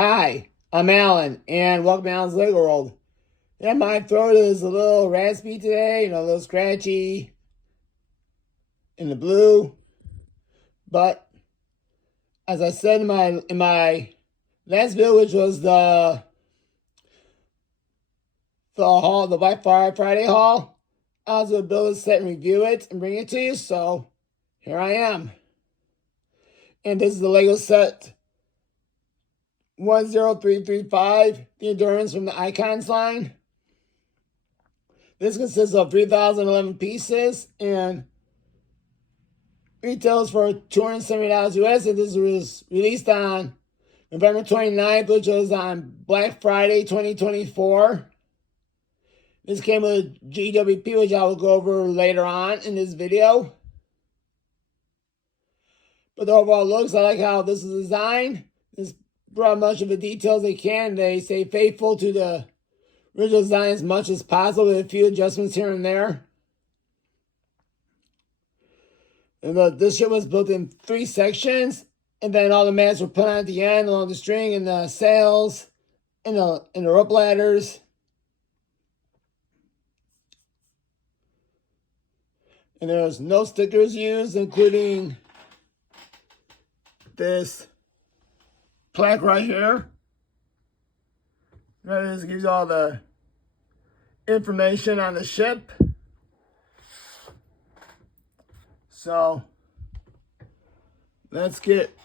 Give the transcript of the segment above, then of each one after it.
Hi, I'm Alan, and welcome to Alan's Lego World. Yeah, my throat is a little raspy today, a little scratchy in the blue. But as I said in my last video, which was the Black Friday haul, I was going to build a set and review it and bring it to you. So here I am, and this is the Lego set 10335, the Endurance from the Icons line. This consists of 3,011 pieces and retails for $270 US. And this was released on November 29th, which was on Black Friday 2024. This came with GWP, which I will go over later on in this video. But the overall looks, I like how this is designed. This brought much of the details they can. They stay faithful to the original design as much as possible with a few adjustments here and there. And this ship was built in 3 sections, and then all the mats were put on at the end along the string and the sails and the rope ladders. And there's no stickers used, including this plaque right here. That just gives you all the information on the ship. So let's get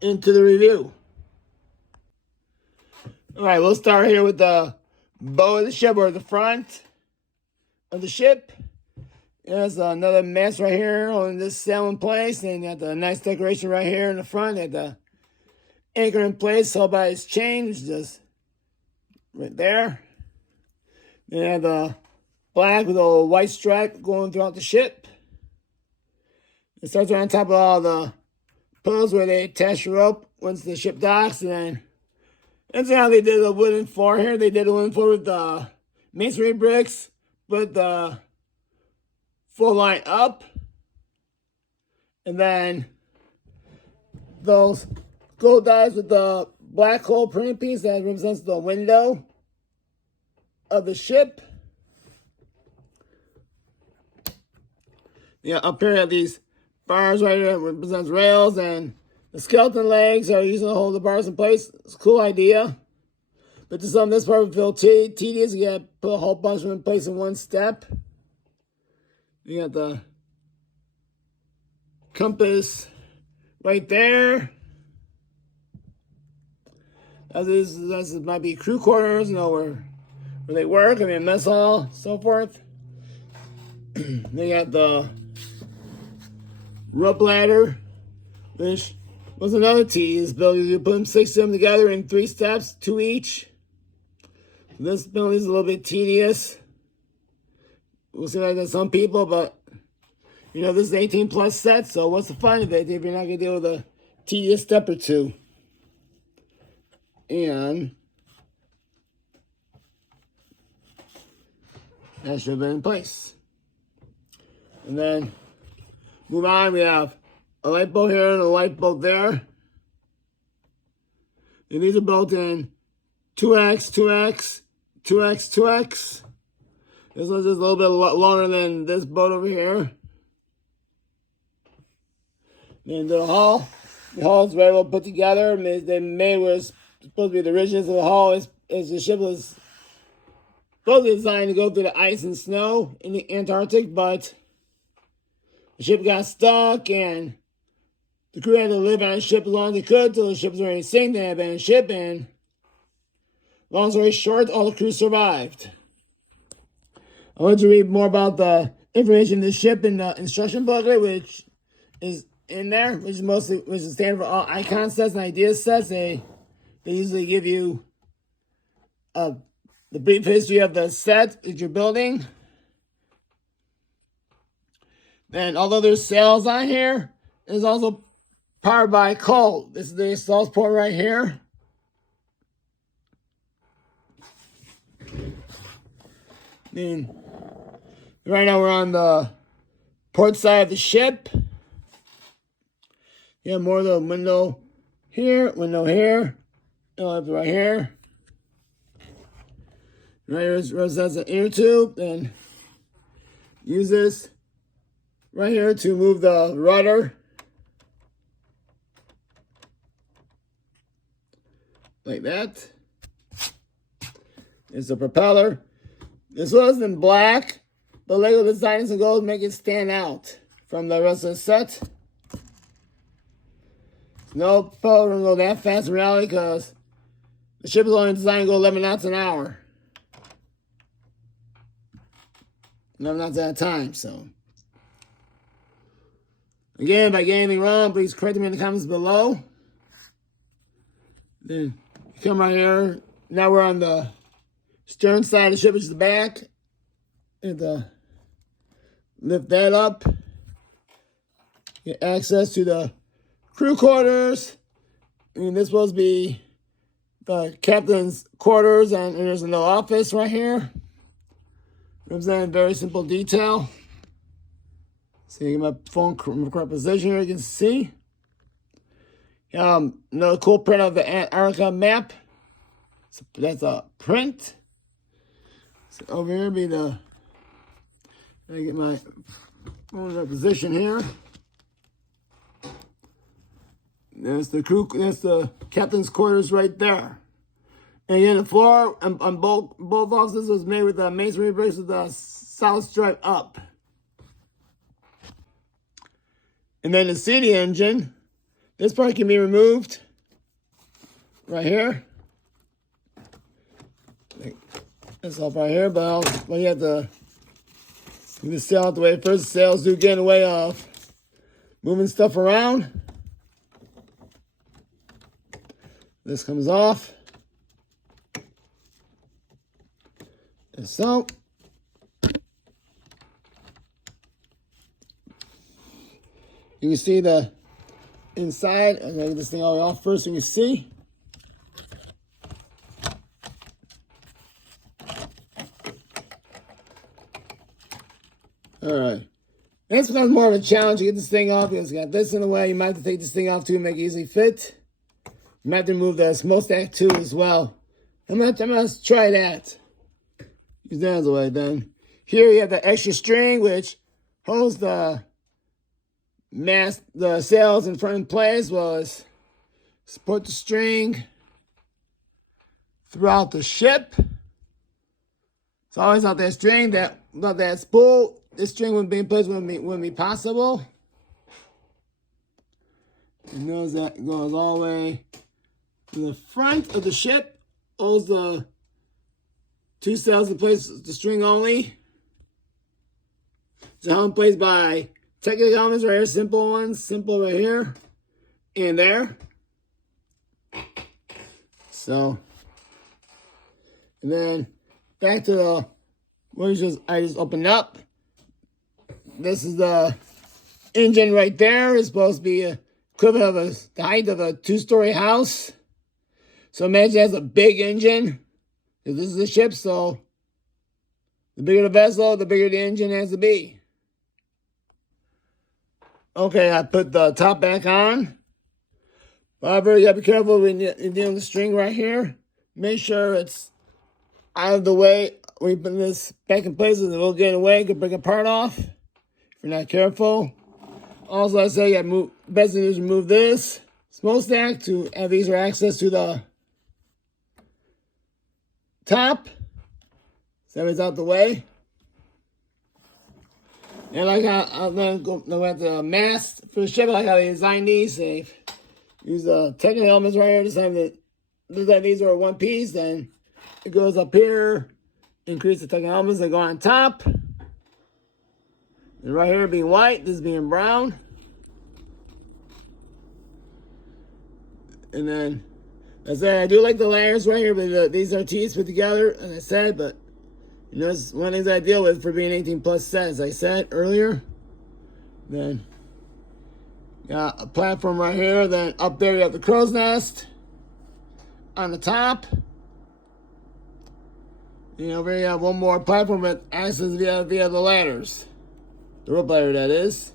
into the review. All right, we'll start here with the bow of the ship, or the front of the ship. There's another mast right here on this sail in place, and you got the nice decoration right here in the front. You got the anchor in place held by its chain, which is just right there. Then you have the black with a white stripe going throughout the ship. It starts right on top of all the posts where they attach the rope once the ship docks. And then that's how they did the wooden floor here. They did a wooden floor with the masonry bricks, with the full line up. And then those gold dies with the black hole printing piece that represents the window of the ship. Yeah, up here have these bars right here that represents rails, and the skeleton legs are used to hold the bars in place. It's a cool idea. But to some, this part would feel tedious. You gotta put a whole bunch of them in place in one step. You got the compass right there. This might be crew quarters, where they work. I mean, mess hall, so forth. They got the rope ladder, which was another tease. You put them 6 of them together in 3 steps, 2 each. This building is a little bit tedious. We'll see that to some people, but this is 18 plus set, so what's the fun of it if you're not gonna deal with a tedious step or 2? And that should have been in place. And then move on, we have a light bulb here and a light bulb there. And these are built in 2X, 2X, 2X, 2X. This one's just a little bit longer than this boat over here. And the hull is very well put together. They made was supposed to be the richness of the hull. As the ship was supposed to be designed to go through the ice and snow in the Antarctic, but the ship got stuck, and the crew had to live on the ship as long as they could till the ship was ready to sink. They abandoned the ship, and long story short, all the crew survived. I want you to read more about the information of the ship in the instruction booklet, which is in there, which is standard for all icon sets and idea sets. They usually give you the brief history of the set that you're building. And although there's sails on here, it's also powered by coal. This is the exhaust port right here. Right now we're on the port side of the ship. You have more of the window here, Right here. Right here has an inner tube. Then use this right here to move the rudder. Like that. It's the propeller. This was in black, but Lego designs and gold make it stand out from the rest of the set. No propeller will go that fast in reality because the ship is only designed to go 11 knots an hour. 11 knots at a time, so. Again, if I get anything wrong, please correct me in the comments below. Then you come right here. Now we're on the stern side of the ship, which is the back. And lift that up. Get access to the crew quarters. And this supposed to be the captain's quarters, and there's a little office right here. Representing very simple detail. So you get my phone correct position here, you can see. Another cool print of the Antarctica map. So that's a print. So over here be the. Let me get my phone position here. There's the crew. That's the captain's quarters right there. And again, the floor on both offices was made with the masonry bricks with the solid stripe up. And then the CD engine. This part can be removed right here. This off right here, but you have to move the sail out the way. First, the sails do get in the way of moving stuff around. This comes off. And so. You can see the inside. I'm going to get this thing all the way off first so you can see. Alright. This becomes more of a challenge to get this thing off because you got this in the way. You might have to take this thing off too and make it easily fit. You might have to remove the smokestack too as well. I'm going to try that. Use that as a way then. Here you have the extra string which holds the sails in front in place as well as support the string throughout the ship. It's always out that string, without that spool, this string wouldn't be in place, wouldn't be possible. And notice that goes all the way to the front of the ship, holds the two sails in place, the string only. It's held in place by technical elements right here, simple ones, simple right here and there. So, and then back to the what I just opened up. This is the engine right there. It's supposed to be equivalent of the height of a two-story house. So imagine it has a big engine. This is a ship, so the bigger the vessel, the bigger the engine has to be. Okay, I put the top back on. However, you gotta be careful when you're dealing with the string right here. Make sure it's out of the way. When you put this back in place, it will get away. It could break a part off if you're not careful. Also, I say you gotta move. Best thing is remove this smokestack to have easier access to the top. So it's out the way. And like I'm gonna go at the mast for the ship. Like how they designed these. They use the technical elements right here. This time that these are one piece. Then it goes up here. Increase the technical elements. They go on top. And right here being white. This being brown. And then I said I do like the layers right here, but these are tees put together, as I said, but. You know, it's one of the things I deal with for being 18 plus set, as I said earlier. Then, got a platform right here. Then up there you have the crow's nest on the top. And over here you have one more platform with access via the ladders. The rope ladder, that is.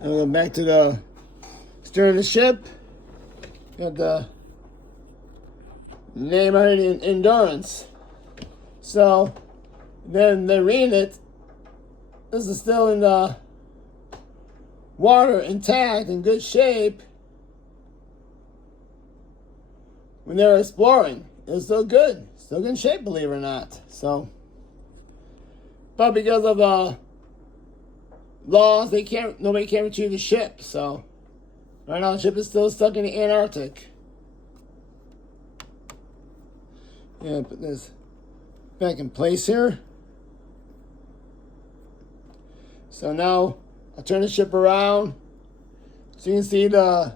And we'll go back to the stern of the ship. Got the name on it, Endurance. So then they read it. This is still in the water, intact, in good shape. When they were exploring, it was still good, still good shape, believe it or not. So, but because of laws, nobody can retrieve the ship. So, right now the ship is still stuck in the Antarctic. Yeah, put this back in place here. So now I'll turn the ship around so you can see the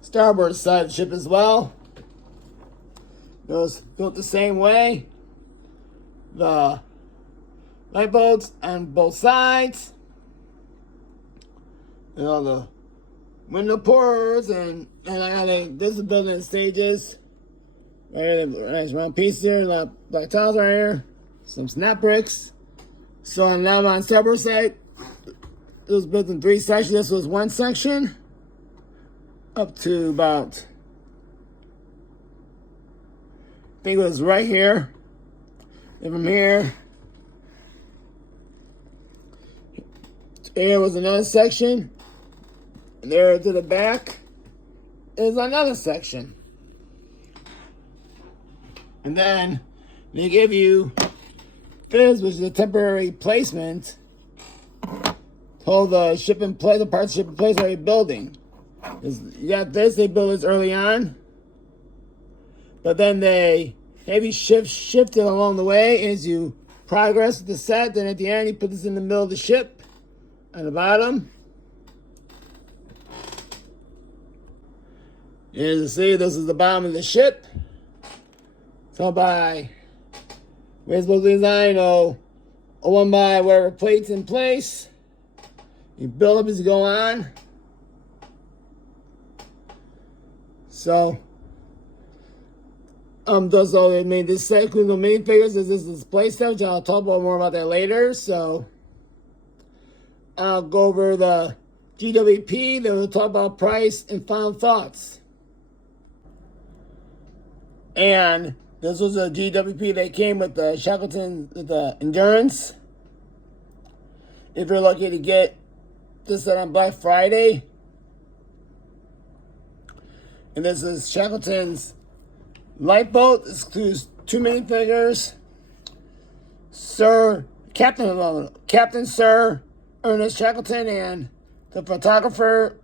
starboard side of the ship as well. It was built the same way. The lifeboats on both sides. You know, the window pourers and this is built in stages. Right here, nice round piece here, a lot of black tiles right here. Some snap bricks. So now on starboard side, it was built in 3 sections. This was 1 section. Up to about, I think it was right here. And from here was another section. And there to the back is another section. And then they give you this, which is a temporary placement. Hold the ship in place, the parts of the ship in place while you're building. You got this, they built this early on. But then they have you shift it along the way as you progress with the set. Then at the end, you put this in the middle of the ship on the bottom. As you see, this is the bottom of the ship. So by Wasteful Design, a 1 by whatever plates in place. You build up as you go on. So, that's all they made this set, including the minifigures. This is display stuff, which I'll talk about more about that later. So, I'll go over the GWP, then we'll talk about price and final thoughts. And this was a GWP that came with the Shackleton, with the Endurance. If you're lucky to get this set on Black Friday. And this is Shackleton's Lifeboat. This includes 2 minifigures. Captain Sir Ernest Shackleton and the photographer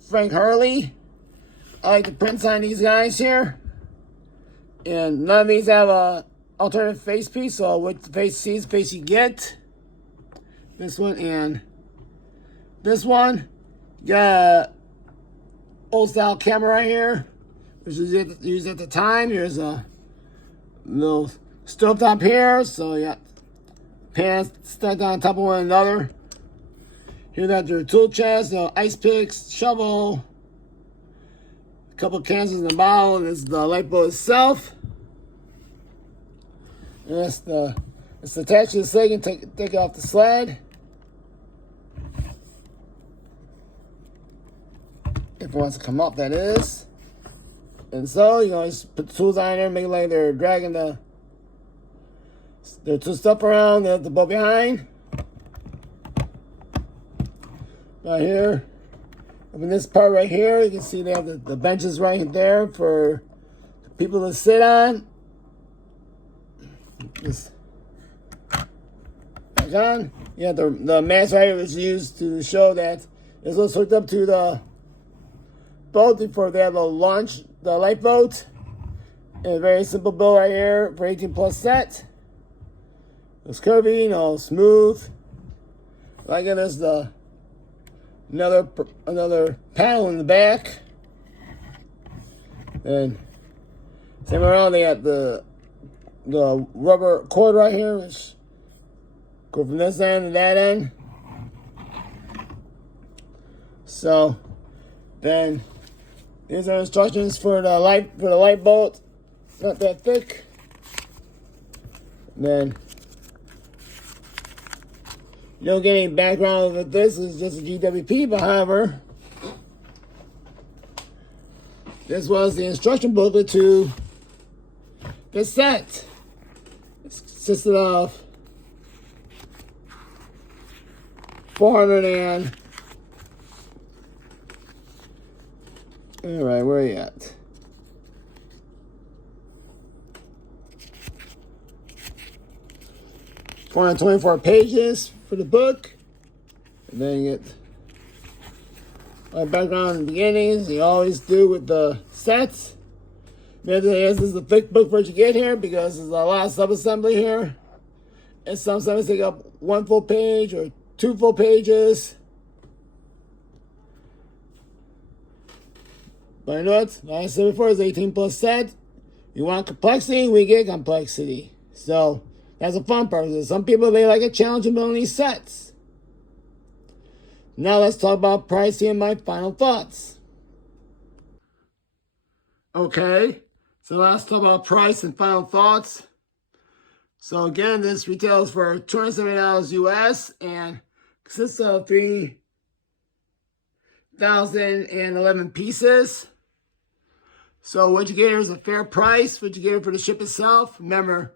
Frank Hurley. I like the prints on these guys here. And none of these have a alternative face piece, so which face sees face you get. This one and this one. You got old style camera right here, which was used at the time. Here's a little stove top here, so you got pans stacked on top of one another. Here got your tool chest, ice picks, shovel, a couple cans in the bottle, and this is the lifeboat itself. And it's attached to the sled. You can take it off the sled. If it wants to come up, that is. And so, you always put the tools on there, make it like they're dragging their tool stuff around. They have the boat behind. Right here. Up in this part right here, you can see they have the benches right there for people to sit on. This back on. Yeah, the mast right here was used to show that it's also hooked up to the boat before they have to launch the lifeboat. And a very simple build right here for 18+ set. It's curvy, smooth. Like it is another panel in the back. And same around, they got the rubber cord right here, which go from this end to that end. So then these are instructions for the light bolt. Not that thick. And then you don't get any background with this. It's just a GWP, but however, This was the instruction booklet to the set. It consisted of 400 and... Alright, where are you at? $424 pages for the book. And then you get my background in the beginning, as you always do with the sets. This is the thick book for what you get here because there's a lot of sub-assembly here. And sometimes take up 1 full page or 2 full pages. But you know what? Like I said before, it's 18 plus set. You want complexity, we get complexity. So that's a fun part. Some people, they like a challenge in building these sets. Now let's talk about pricing and my final thoughts. Okay, so let's talk about price and final thoughts. So again, this retails for $270 US and consists of 3,011 pieces. So what you get here is a fair price. What you get here for the ship itself. Remember,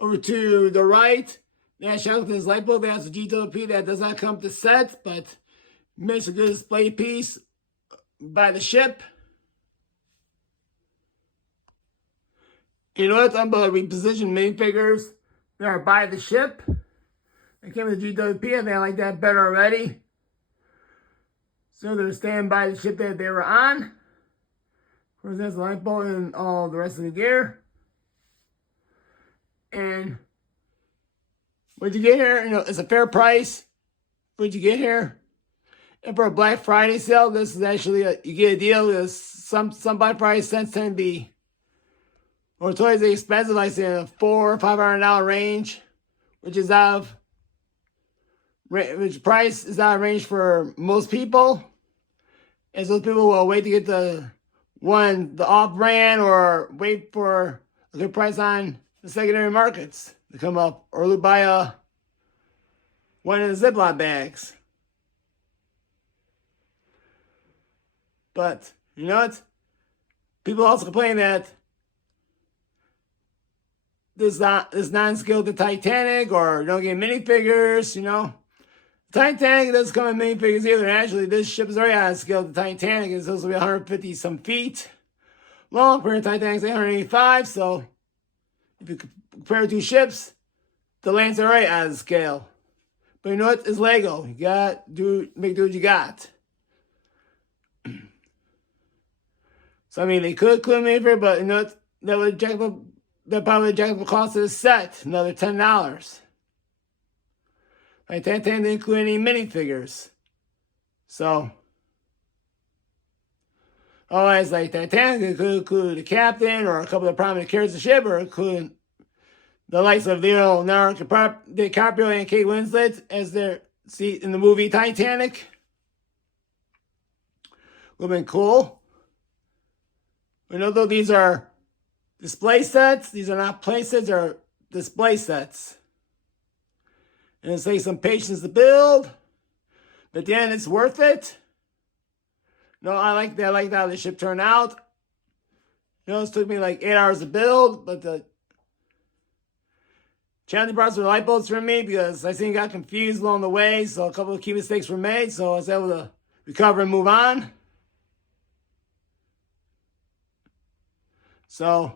over to the right, that Shackleton's light bulb has a GWP that does not come to set, but makes a good display piece by the ship. You know what? I'm about to reposition minifigures that are by the ship. They came with the GWP. I think I like that better already. So they're staying by the ship that they were on. Of course, there's the light bulb and all the rest of the gear. And what you get here, you know, it's a fair price. What you get here. And for a Black Friday sale, this is actually you get a deal. Because some Black Friday scents tend to be, or toys are expensive, like say in a $400 or $500 range, which is which price is out of range for most people. And so people will wait to get the off-brand or wait for a good price on the secondary markets to come up, or buy one of the Ziploc bags. But, you know what? People also complain that this non-skilled the Titanic, or don't get minifigures, you know. Titanic doesn't come in minifigures either. Actually, this ship is already out of scale. The Titanic is supposed to be 150 some feet long. For the Titanic's 885, so if you compare the two ships, the Lance are already out of scale. But you know what? It's Lego. You got make do what you got. So I mean, they could include minifigure, but you know what? That probably jack up the cost of the set, another $10. Like Titanic didn't include any minifigures. So, otherwise, like Titanic could include the captain or a couple of prominent characters of the ship, or include the likes of Leonardo DiCaprio and Kate Winslet as they're in the movie Titanic. Would have been cool. You know, though, these are display sets. These are not play sets, they're display sets. And it'll take some patience to build, but at the end, it's worth it. No, I like that. I like how the ship turned out. You know, it took me like 8 hours to build, but the challenging parts were light bulbs for me because I think I got confused along the way. So a couple of key mistakes were made, so I was able to recover and move on. So,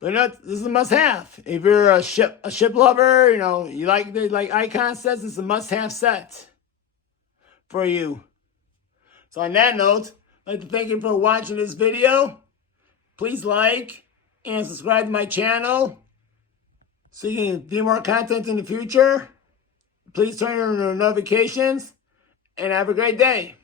but you know, this is a must-have. If you're a ship lover, you know, you like icon sets, it's a must-have set for you. So on that note, I'd like to thank you for watching this video. Please like and subscribe to my channel so you can view more content in the future. Please turn on your notifications and have a great day.